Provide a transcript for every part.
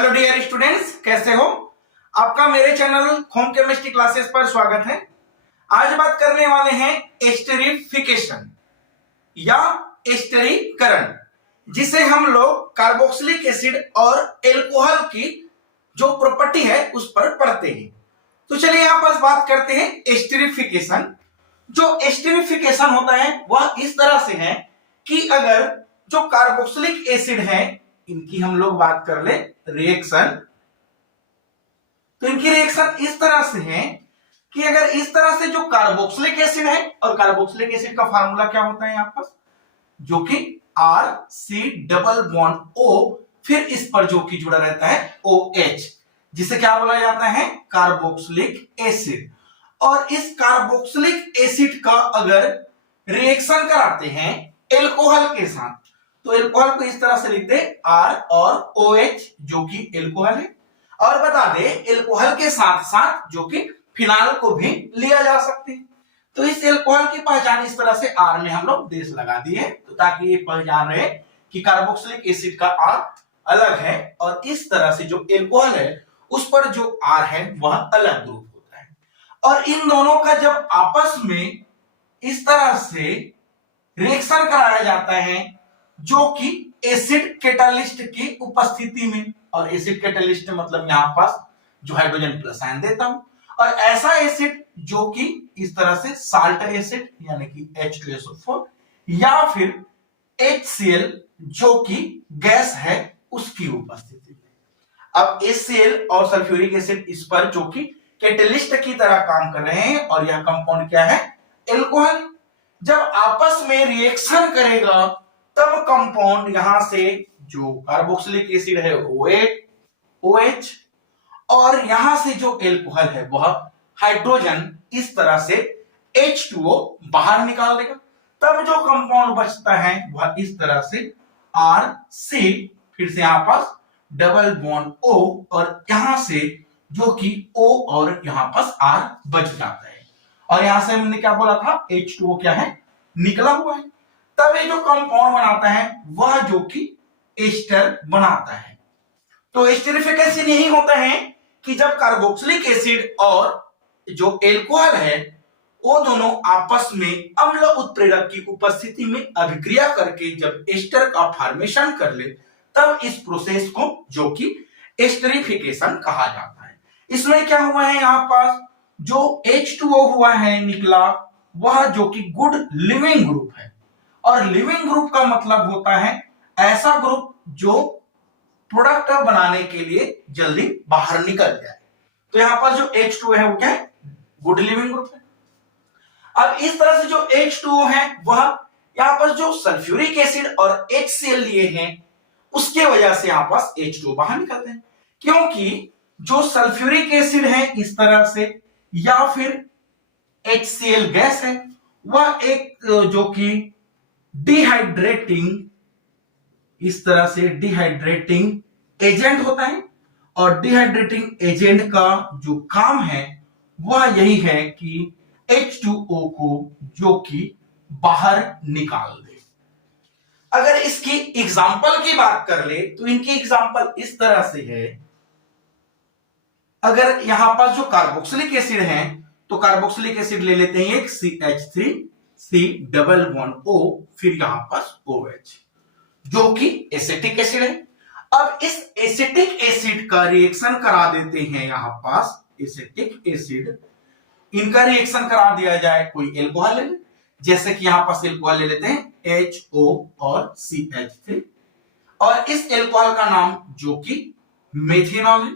Hello dear students, कैसे हो? आपका मेरे चैनल होम केमिस्ट्री क्लासेस पर स्वागत है। आज बात करने वाले हैं एस्टरिफिकेशन या एस्टरीकरण, जिसे हम लोग कार्बोक्सिलिक एसिड और एल्कोहल की जो प्रॉपर्टी है उस पर पढ़ते हैं। तो चलिए यहां पर बात करते हैं एस्टरिफिकेशन। जो एस्टरिफिकेशन होता है वह इस तरह से है कि अगर जो कार्बोक्सिलिक एसिड है, इनकी हम लोग बात कर ले रिएक्शन, तो इनकी रिएक्शन इस तरह से है कि अगर इस तरह से जो कार्बोक्सिलिक एसिड है, और कार्बोक्सिलिक एसिड का फार्मूला क्या होता है यहां पर, जो कि RC डबल बॉन्ड O, फिर इस पर जो कि जुड़ा रहता है OH, जिसे क्या बोला जाता है, कार्बोक्सिलिक एसिड। और इस कार्बोक्सिलिक एसिड का अगर रिएक्शन कराते हैं एल्कोहल के साथ, तो एल्कोहल को इस तरह से लिख दे R और OH, जो कि एल्कोहल है, और बता दे एल्कोहल के साथ साथ जो कि फिनाइल को भी लिया जा सकते हैं। तो इस एल्कोहल की पहचान इस तरह से R में हम लोग देश लगा दिए, तो ताकि ये पहचान रहे कि कार्बोक्सिलिक एसिड का R अलग है और इस तरह से जो एल्कोहल है उस पर जो R है वह अलग ग्रुप होता है। और इन दोनों का जब आपस में इस तरह से रिएक्शन कराया जाता है, जो कि एसिड कैटालिस्ट की उपस्थिति में, और एसिड कैटालिस्ट मतलब यहां पास जो हाइड्रोजन प्लस आयन देता हूं, और ऐसा एसिड जो कि इस तरह से साल्ट एसिड यानी कि H2SO4 या फिर HCl जो कि गैस है उसकी उपस्थिति में। अब HCl और सल्फ्यूरिक एसिड इस पर जो कि कैटालिस्ट की तरह काम कर रहे हैं, और यह कंपाउंड क्या है, एल्कोहल। जब आपस में रिएक्शन करेगा तब कंपाउंड यहां से जो कार्बोक्सिलिक एसिड है OH, और यहां से जो एल्कोहल है वह हाइड्रोजन इस तरह से H2O बाहर निकाल देगा। तब जो कंपाउंड बचता है वह इस तरह से RC, फिर से यहां पास डबल बॉन्ड O, और यहां से जो कि O और यहां पास R बच जाता है। और यहां से हमने क्या बोला था, H2O क्या है, निकला हुआ है। तब ये जो कंपाउंड बनाता है वह जो कि एस्टर बनाता है। तो एस्टरिफिकेशन यही होता है कि जब कार्बोक्सिलिक एसिड और जो एल्कोहल है वो दोनों आपस में अम्ल उत्प्रेरक की उपस्थिति में अभिक्रिया करके जब एस्टर का फॉर्मेशन कर ले, तब इस प्रोसेस को जो कि एस्टरिफिकेशन कहा जाता है। इसमें क्या हुआ है, यहां पास जो H2O हुआ है निकला, वह जो कि गुड लिविंग ग्रुप है। और लिविंग ग्रुप का मतलब होता है ऐसा ग्रुप जो प्रोडक्ट बनाने के लिए जल्दी बाहर निकल जाए। तो यहां पर जो H2O है वो क्या है, गुड लिविंग ग्रुप है। अब इस तरह से जो H2O है वह यहां पर जो सल्फ्यूरिक एसिड और HCl लिए हैं उसके वजह से यहां पास H2O बाहर निकलते हैं, क्योंकि जो सल्फ्यूरिक एसिड है इस तरह से या फिर HCl गैस है, वह एक जो कि डिहाइड्रेटिंग, इस तरह से डिहाइड्रेटिंग एजेंट होता है। और डिहाइड्रेटिंग एजेंट का जो काम है वह यही है कि H2O को जो कि बाहर निकाल दे। अगर इसकी एग्जांपल की बात कर ले तो इनकी एग्जांपल इस तरह से है, अगर यहां पर जो कार्बोक्सिलिक एसिड है तो कार्बोक्सिलिक एसिड ले लेते हैं एक CH3C डबल बॉन्ड O, फिर यहां पर OH जो कि एसिटिक एसिड है। अब इस एसिटिक एसिड का रिएक्शन करा देते हैं, यहां पास एसिटिक एसिड, इनका रिएक्शन करा दिया जाए कोई एल्कोहल ले ले, जैसे कि यहां पास एल्कोहल ले लेते हैं HO और CH3, और इस एल्कोहल का नाम जो कि मेथेनॉल है।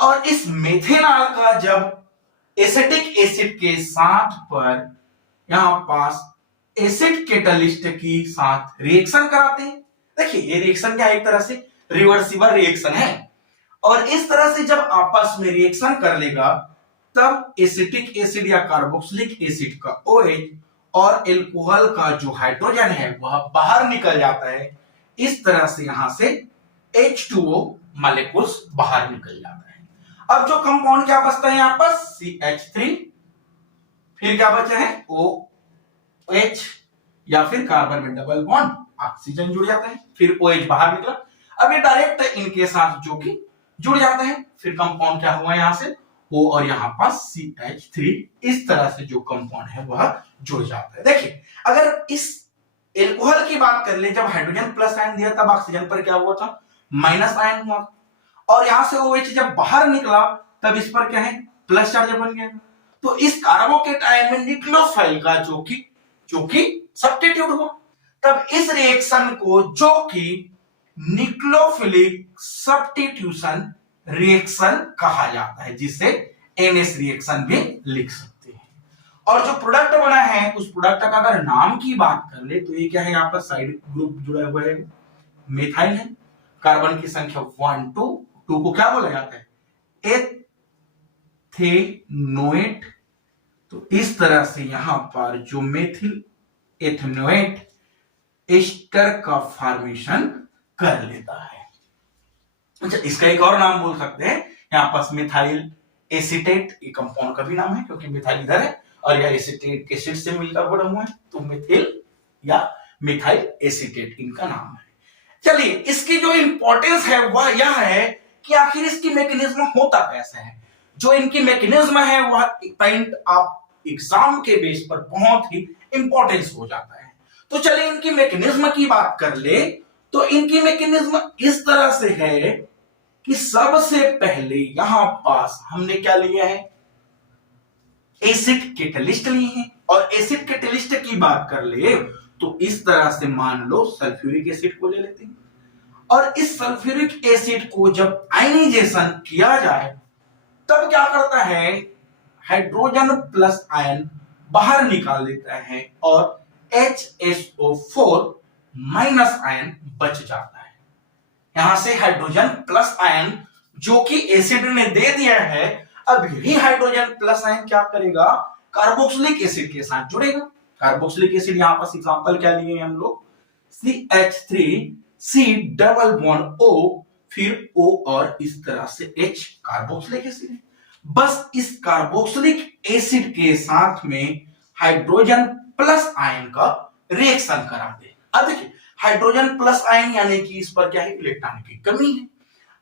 और इस मेथेनॉल का जब एसिटिक एसिड के साथ पर यहां पास एसिड कैटालिस्ट की साथ रिएक्शन कराते हैं, देखिए ये रिएक्शन क्या, एक तरह से रिवर्सिबल रिएक्शन है। और इस तरह से जब आपस में रिएक्शन कर लेगा तब एसिटिक एसिड या कार्बोक्सिलिक एसिड का OH और एल्कोहल का जो हाइड्रोजन है वह बाहर निकल जाता है। इस तरह से यहां से H2O मॉलिक्यूल्स बाहर निकल जाता है। अब जो कंपाउंड क्या बचता है यहां पर, CH3, फिर क्या बचा है OH, या फिर कार्बन में डबल बॉन्ड ऑक्सीजन जुड़ जाता है, फिर OH बाहर निकला। अब ये डायरेक्ट इनके साथ जो कि जुड़ जाते हैं, फिर कंपाउंड क्या हुआ यहाँ से O और यहाँ पास CH3, इस तरह से जो कंपाउंड है वह जुड़ जाता है। देखिए अगर इस एल्कोहल की बात कर ले, जब हाइड्रोजन प्लस आयन दिया तब ऑक्सीजन पर क्या हुआ था, माइनस आयन हुआ, और यहां से OH जब बाहर निकला तब इस पर क्या है, प्लस चार्ज बन गया। तो इस कार्बोकेट आयन में न्यूक्लियोफाइल का जो कि सब्स्टिट्यूट हुआ, तब इस रिएक्शन को जो कि न्यूक्लियोफिलिक सब्स्टिट्यूशन रिएक्शन कहा जाता है, जिसे NS रिएक्शन भी लिख सकते हैं। और जो प्रोडक्ट बना है उस प्रोडक्ट का अगर नाम की बात कर ले तो ये क्या है, यहाँ पर साइड ग्रुप जुड़ा हुआ है, मेथाइल है, कार्बन की संख्या 1 2 को क्या बोला जाता है, एथेनोएट। तो इस तरह से यहां पर जो मेथिल एथेनोएट एस्टर का फॉर्मेशन कर लेता है। अच्छा, इसका एक और नाम बोल सकते हैं, यहां पास मिथाइल एसीटेट, ये कंपाउंड का भी नाम है क्योंकि मिथाइल इधर है और यह एसीटेट एसिड से मिलकर बना हुआ है, तो मिथिल या मिथाइल एसीटेट इनका नाम है। चलिए, इसकी जो इंपॉर्टेंस है वह यह है कि आखिर इसकी मैकेनिज्म होता कैसे है। जो इनकी मैकेनिज्म है वह पॉइंट आप एग्जाम के बेस पर बहुत ही इंपॉर्टेंस हो जाता है। तो चलिए इनकी मैकेनिज्म की बात कर ले, तो इनकी मैकेनिज्म इस तरह से है कि सबसे पहले यहां पास हमने क्या लिया है, एसिड कैटलिस्ट लिए हैं, और एसिड कैटलिस्ट की बात कर ले तो इस तरह से मान लो सल्फ्यूरिक एसिड को ले लेते हैं, और इस सल्फ्यूरिक एसिड को जब आयनाइजेशन किया जाए तब क्या करता है, हाइड्रोजन प्लस आयन बाहर निकाल देता है और HSO4 माइनस आयन बच जाता है। यहां से हाइड्रोजन प्लस आयन जो कि एसिड ने दे दिया है, अब यही हाइड्रोजन प्लस आयन क्या करेगा, कार्बोक्सिलिक एसिड के साथ जुड़ेगा। कार्बोक्सिलिक एसिड यहां पर एग्जांपल क्या लिए हम लोग, CH3C डबल बॉन्ड O, फिर O और इस तरह से H, कार्बोक्सिलिक एसिड है। बस इस कार्बोक्सिलिक एसिड के साथ में हाइड्रोजन प्लस आयन का रिएक्शन करा दे। अब देखिए हाइड्रोजन प्लस आयन यानी कि इस पर क्या है, इलेक्ट्रॉन की कमी है।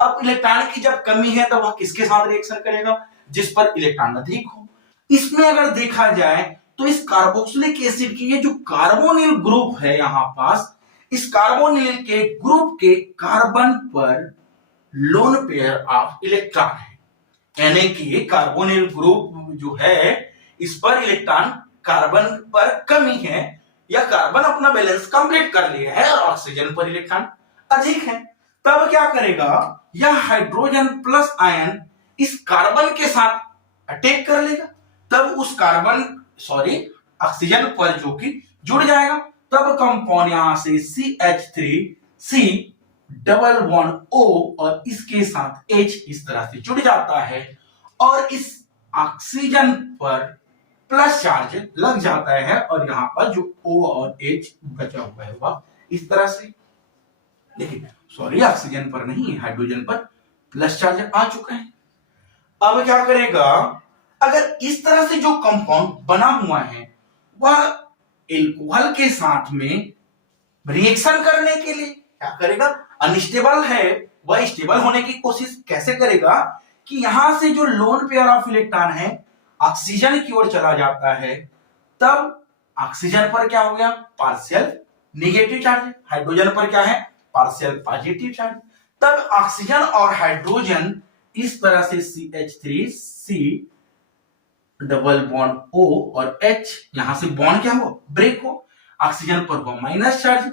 अब इलेक्ट्रॉन की जब कमी है तो वह किसके साथ रिएक्शन करेगा, जिस पर इलेक्ट्रॉन अधिक हो। इसमें अगर देखा जाए तो इस कार्बोक्सिलिक एसिड की ये जो कार्बोनिल ग्रुप है यहां पास, इस कार्बोनिल के ग्रुप के कार्बन पर लोन पेयर ऑफ इलेक्ट्रॉन है, यानी कि कार्बोनिल ग्रुप जो है इस पर इलेक्ट्रॉन कार्बन पर कमी है, या कार्बन अपना बैलेंस कंप्लीट कर लिया है और ऑक्सीजन पर इलेक्ट्रॉन अधिक है। तब क्या करेगा, यह हाइड्रोजन प्लस आयन इस कार्बन के साथ अटैक कर लेगा, तब उस ऑक्सीजन पर जो कि जुड़ जाएगा, तब कंपाउंड यहां से CH3C डबल बॉन्ड O और इसके साथ H इस तरह से जुड़ जाता है, और इस ऑक्सीजन पर प्लस चार्ज लग जाता है, और यहां पर जो O और H बचा हुआ है वह इस तरह से, देखिए ऑक्सीजन पर नहीं, हाइड्रोजन पर प्लस चार्ज आ चुका है। अब क्या करेगा, अगर इस तरह से जो कंपाउंड बना हुआ है वह एल्कोहल के साथ में रिएक्शन करने के लिए क्या करेगा, अनस्टेबल है, वह स्टेबल होने की कोशिश कैसे करेगा कि यहां से जो लोन पेयर ऑफ इलेक्ट्रॉन है ऑक्सीजन की ओर चला जाता है, तब ऑक्सीजन पर क्या हो गया, पार्शियल नेगेटिव चार्ज, हाइड्रोजन पर क्या है, पार्शियल पॉजिटिव चार्ज। तब ऑक्सीजन और हाइड्रोजन इस तरह से CH3C डबल बॉन्ड O और H, यहां से बॉन्ड क्या हो, ब्रेक हो, ऑक्सीजन पर वो माइनस चार्ज,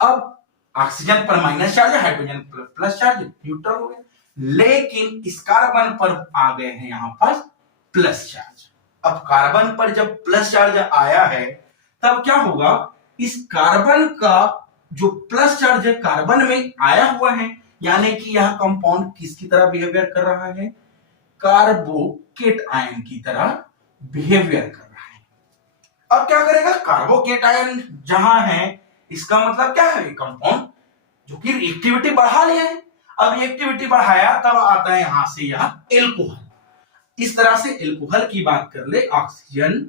अब ऑक्सीजन पर माइनस चार्ज, हाइड्रोजन पर प्लस चार्ज, न्यूट्रल हो गया। लेकिन इस कार्बन पर आ गए हैं यहां पर प्लस चार्ज। अब कार्बन पर जब प्लस चार्ज आया है तब क्या होगा, इस कार्बन का जो प्लस चार्ज कार्बन में आया हुआ है, यानी कि यह कंपाउंड किसकी तरह बिहेवियर कर रहा है, कार्बोकेट आयन की तरह बिहेवियर कर रहा है। अब क्या करेगा, कार्बोकेट आयन जहां है इसका मतलब क्या है, कंपाउंड जो कि एक्टिविटी बढ़ा लिया है। अब एक्टिविटी बढ़ाया तब आता है यहां से यह एल्कोहल। इस तरह से एल्कोहल की बात कर ले, ऑक्सीजन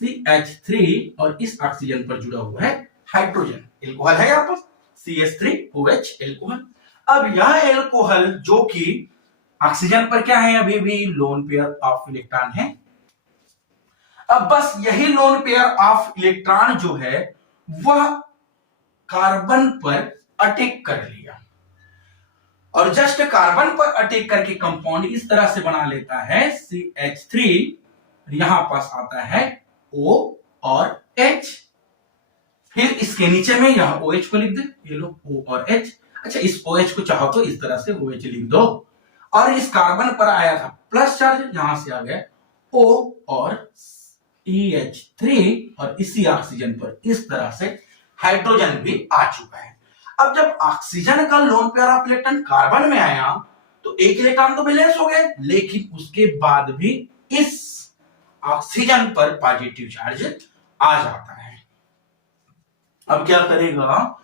CH3 और इस ऑक्सीजन पर जुड़ा हुआ है हाइड्रोजन, एल्कोहल है यहां पर CH3OH एल्कोहल। अब यह एल्कोहल जो कि ऑक्सीजन पर क्या है, अभी भी लोन पेयर ऑफ इलेक्ट्रॉन है। अब बस यही लोन पेयर ऑफ इलेक्ट्रॉन जो है वह कार्बन पर अटैक कर लिया और जस्ट कार्बन पर अटैक करके कंपाउंड इस तरह से बना लेता है CH3, यहां पास आता है O और H। फिर इसके नीचे में यह OH को लिख दे, ये लो O और H। अच्छा, इस OH को चाहो तो इस तरह से OH लिख दो, और इस कार्बन पर आया था प्लस चार्ज, यहां से आ गया O और CH3, और इसी ऑक्सीजन पर इस तरह से हाइड्रोजन भी आ चुका है। अब जब ऑक्सीजन का lone pair of electron carbon में आया तो एक इलेक्ट्रॉन तो बैलेंस हो गए, लेकिन उसके बाद भी इस ऑक्सीजन पर पॉजिटिव चार्ज आ जाता है। अब क्या करेगा,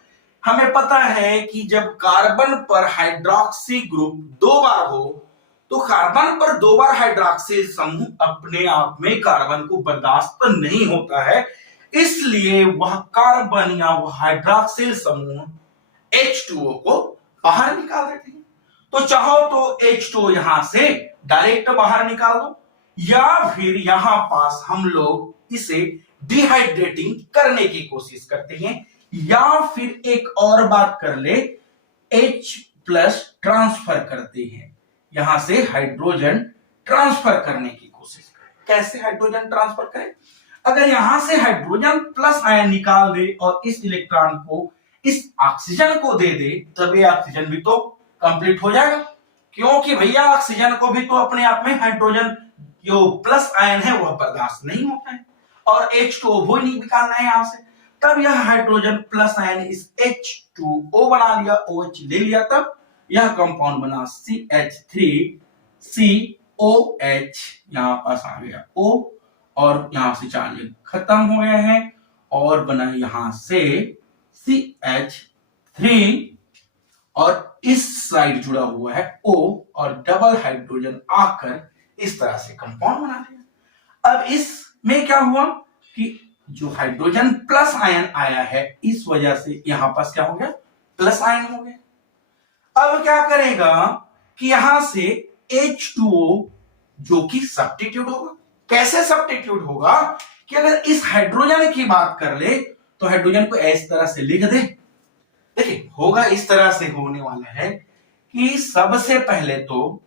हमें पता है कि जब कार्बन पर हाइड्रोक्सी ग्रुप दो बार हो तो कार्बन पर दो बार हाइड्रोक्सिल समूह अपने आप में कार्बन को बर्दाश्त नहीं होता है, इसलिए वह कार्बन या वह हाइड्रोक्सिल समूह H2O को बाहर निकाल देते हैं। तो चाहो तो H2O यहां से डायरेक्ट बाहर निकाल दो, या फिर यहां पास हम लोग इसे डिहाइड्रेटिंग करने की कोशिश करते हैं, या फिर एक और बात कर ले, H+ ट्रांसफर करते हैं, यहां से हाइड्रोजन ट्रांसफर करने की कोशिश करें। कैसे हाइड्रोजन ट्रांसफर करें, अगर यहां से हाइड्रोजन प्लस आयन निकाल दे और इस इलेक्ट्रॉन को इस ऑक्सीजन को दे दे, तब ये ऑक्सीजन भी तो कंप्लीट हो जाएगा, क्योंकि भैया ऑक्सीजन को भी तो अपने आप में हाइड्रोजन जो प्लस आयन है वह बर्दाश्त नहीं होता है, और H2O वो नहीं निकालना है यहां से। तब यह हाइड्रोजन प्लस आयन इस H2O बना लिया, OH ले लिया, तब यह कंपाउंड बना CH3COH, यहां पास आ गया O, और यहां से चार्ज खत्म हो गया है, और बना यहां से CH3, और इस साइड जुड़ा हुआ है O, और डबल हाइड्रोजन आकर इस तरह से कंपाउंड बना दिया। अब इसमें क्या हुआ कि जो हाइड्रोजन प्लस आयन आया है, इस वजह से यहां पास क्या हो गया, प्लस आयन हो गया। अब क्या करेगा कि यहां से H2O जो कि सब्स्टिट्यूट होगा। कैसे सब्स्टिट्यूट होगा कि अगर इस हाइड्रोजन की बात कर ले तो हाइड्रोजन को इस तरह से लिख दे। देखिए होगा इस तरह से होने वाला है कि सबसे पहले तो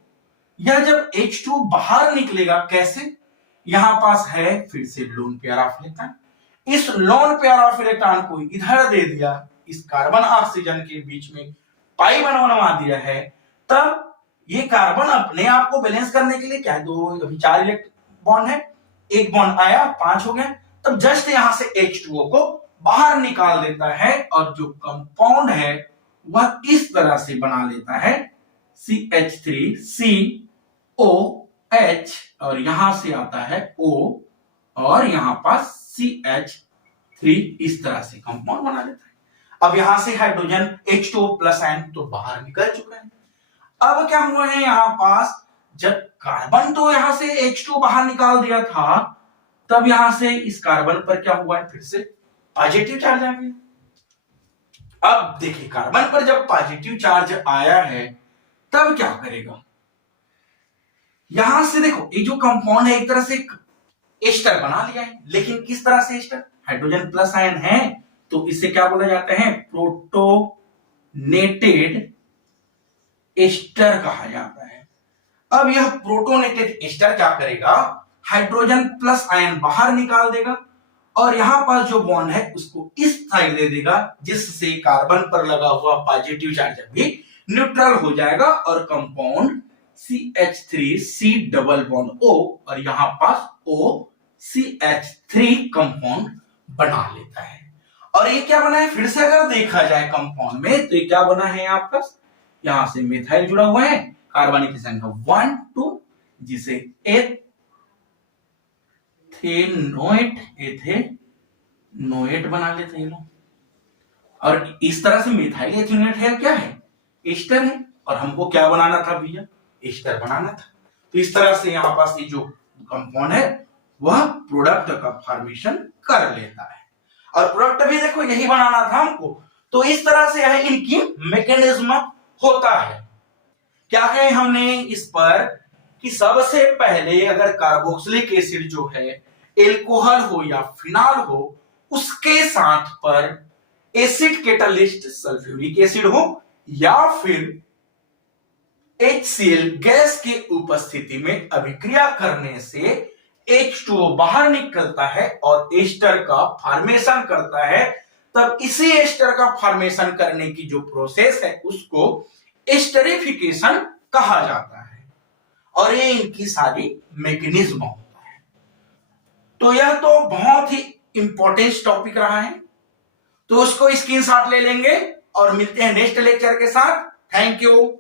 यह जब H2 बाहर निकलेगा, कैसे, यहां पास है फिर से लोन पेयर ऑफ इलेक्ट्रॉन, इस लोन पेयर ऑफ इलेक्ट्रॉन को इधर दे दिया, इस कार्बन ऑक्सीजन के बीच में पाई बनवा दिया है, तब ये कार्बन अपने आप को बैलेंस करने के लिए क्या है, दो अभी 4 इलेक्ट्रॉन बॉन्ड है, एक बॉन्ड आया 5 हो गए, तब जस्ट यहां से H2O को बाहर निकाल देता है, और जो कंपाउंड है वह इस तरह से बना लेता है CH3COH, और यहां से आता है O, और यहां पास CH3, इस तरह से कंपाउंड बना लेता है। अब यहां से हाइड्रोजन H2O प्लस आयन तो बाहर निकल चुका है। अब क्या हुआ है, यहां पास जब कार्बन तो यहां से H2O बाहर निकाल दिया था, तब यहां से इस कार्बन पर क्या हुआ है, फिर से पॉजिटिव चार्ज आ गया। अब देखिए कार्बन पर जब पॉजिटिव चार्ज आया है तब क्या करेगा, यहां से देखो ये जो कंपाउंड है एक तरह से एस्टर बना लिया है, लेकिन किस तरह से एस्टर, हाइड्रोजन प्लस आयन है तो इसे क्या बोला जाता है, प्रोटोनेटेड एस्टर कहा जाता है। अब यह प्रोटोनेटेड एस्टर क्या करेगा, हाइड्रोजन प्लस आयन बाहर निकाल देगा, और यहां पास जो बॉन्ड है उसको इस साइड दे देगा, जिससे कार्बन पर लगा हुआ पॉजिटिव चार्ज भी न्यूट्रल हो जाएगा, और compound CH3C double bond O, और यहां पास OCH3 कंपाउंड बना लेता है। और ये क्या बना है, फिर से अगर देखा जाए कंपाउंड में तो ये क्या बना है, यहां पास यहां से मिथाइल जुड़ा हुआ है, कार्बनिक की संख्या 1 2, जिसे एथेनोएट बना लेते हैं लोग, और इस तरह से मिथाइल एथेनोएट है, क्या है, एस्टर है, और हमको क्या बनाना था भैया, एस्टर बनाना था। तो इस तरह से यहां पास ये जो कंपाउंड है वह प्रोडक्ट का फॉर्मेशन कर लेता है, और प्रोडक्ट भी देखो यही बनाना था हमको। तो इस तरह से है इनकी मैकेनिज्म होता है। क्या कहें हमने इस पर कि सबसे पहले अगर कार्बोक्सिलिक एसिड जो है एल्कोहल हो या फिनॉल हो, उसके साथ पर एसिड कैटालिस्ट सल्फ्यूरिक एसिड हो या फिर HCl गैस की उपस्थिति में अभिक्रिया करने से H2O बाहर निकलता है और एस्टर का फॉर्मेशन करता है, तब इसी एस्टर का फॉर्मेशन करने की जो प्रोसेस है उसको एस्टरिफिकेशन कहा जाता है। और ये इनकी सारी मैकेनिज्म होता है। तो यह तो बहुत ही इंपॉर्टेंट टॉपिक रहा है, तो उसको स्क्रीनशॉट ले लेंगे और मिलते हैं नेक्स्ट लेक्चर के साथ। Thank you.